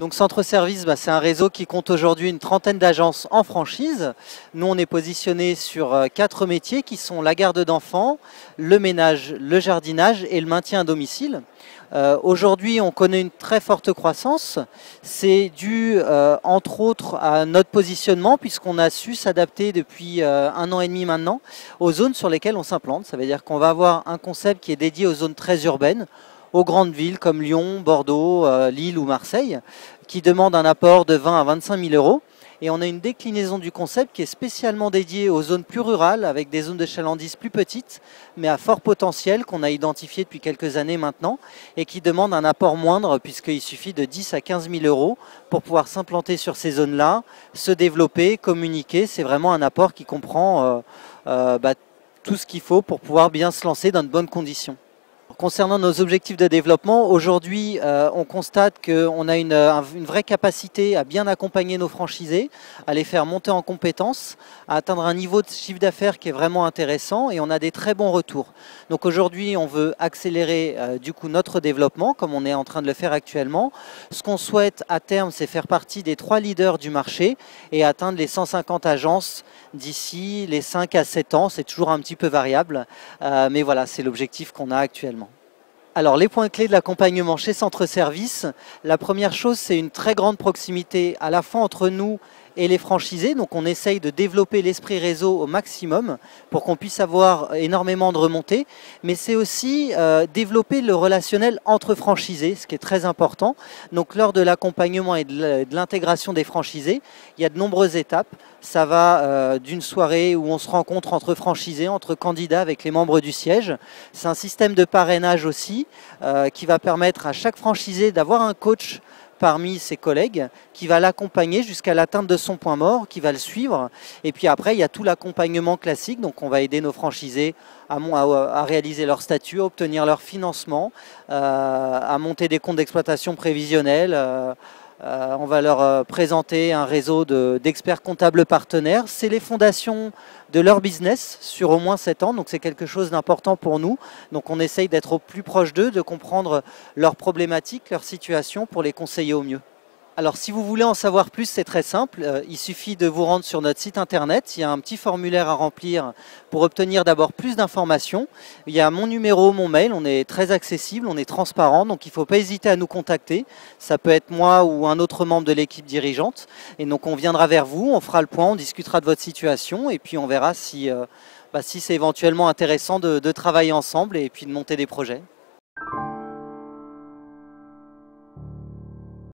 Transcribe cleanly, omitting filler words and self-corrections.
Donc Centre Service, c'est un réseau qui compte aujourd'hui une trentaine d'agences en franchise. Nous, on est positionné sur 4 métiers qui sont la garde d'enfants, le ménage, le jardinage et le maintien à domicile. Aujourd'hui, on connaît une très forte croissance. C'est dû, entre autres, à notre positionnement, puisqu'on a su s'adapter depuis 1 an et demi maintenant aux zones sur lesquelles on s'implante. Ça veut dire qu'on va avoir un concept qui est dédié aux zones très urbaines, aux grandes villes comme Lyon, Bordeaux, Lille ou Marseille, qui demandent un apport de 20 à 25 000 euros. Et on a une déclinaison du concept qui est spécialement dédiée aux zones plus rurales, avec des zones de chalandise plus petites, mais à fort potentiel, qu'on a identifié depuis quelques années maintenant, et qui demandent un apport moindre, puisqu'il suffit de 10 à 15 000 euros pour pouvoir s'implanter sur ces zones-là, se développer, communiquer. C'est vraiment un apport qui comprend tout ce qu'il faut pour pouvoir bien se lancer dans de bonnes conditions. Concernant nos objectifs de développement, aujourd'hui, on constate qu'on a une vraie capacité à bien accompagner nos franchisés, à les faire monter en compétences, à atteindre un niveau de chiffre d'affaires qui est vraiment intéressant et on a des très bons retours. Donc aujourd'hui, on veut accélérer du coup notre développement comme on est en train de le faire actuellement. Ce qu'on souhaite à terme, c'est faire partie des 3 leaders du marché et atteindre les 150 agences d'ici les 5 à 7 ans. C'est toujours un petit peu variable, mais voilà, c'est l'objectif qu'on a actuellement. Alors les points clés de l'accompagnement chez Centre Service, la première chose c'est une très grande proximité à la fois entre nous et les franchisés, donc on essaye de développer l'esprit réseau au maximum pour qu'on puisse avoir énormément de remontées, mais c'est aussi développer le relationnel entre franchisés, ce qui est très important. Donc lors de l'accompagnement et de l'intégration des franchisés, il y a de nombreuses étapes. Ça va d'une soirée où on se rencontre entre franchisés, entre candidats avec les membres du siège. C'est un système de parrainage aussi qui va permettre à chaque franchisé d'avoir un coach parmi ses collègues qui va l'accompagner jusqu'à l'atteinte de son point mort, qui va le suivre. Et puis après, il y a tout l'accompagnement classique. Donc on va aider nos franchisés à réaliser leur statut, à obtenir leur financement, à monter des comptes d'exploitation prévisionnels. On va leur présenter un réseau d'experts comptables partenaires. C'est les fondations de leur business sur au moins 7 ans, donc c'est quelque chose d'important pour nous. Donc on essaye d'être au plus proche d'eux, de comprendre leurs problématiques, leur situation pour les conseiller au mieux. Alors si vous voulez en savoir plus, c'est très simple. Il suffit de vous rendre sur notre site internet. Il y a un petit formulaire à remplir pour obtenir d'abord plus d'informations. Il y a mon numéro, mon mail. On est très accessible, on est transparent. Donc il ne faut pas hésiter à nous contacter. Ça peut être moi ou un autre membre de l'équipe dirigeante. Et donc on viendra vers vous, on fera le point, on discutera de votre situation. Et puis on verra si c'est éventuellement intéressant de travailler ensemble et puis de monter des projets.